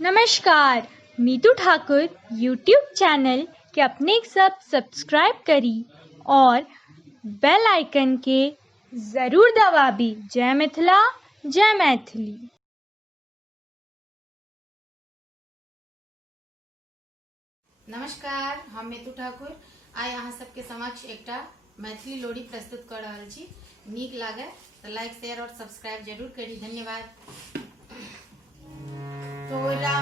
नमस्कार, Meetu Thakur YouTube channel के अपने सब सब्सक्राइब करी और बेल आइकन के जरूर दबाबी। जय मिथिला, जय मैथिली। नमस्कार, हम मीतू ठाकुर आइ अहाँ सबके समक्ष एकटा मैथिली लोरी प्रस्तुत कर रहल छी। नीक लागे तो लाइक शेयर और सब्सक्राइब जरूर करी। धन्यवाद। तोरा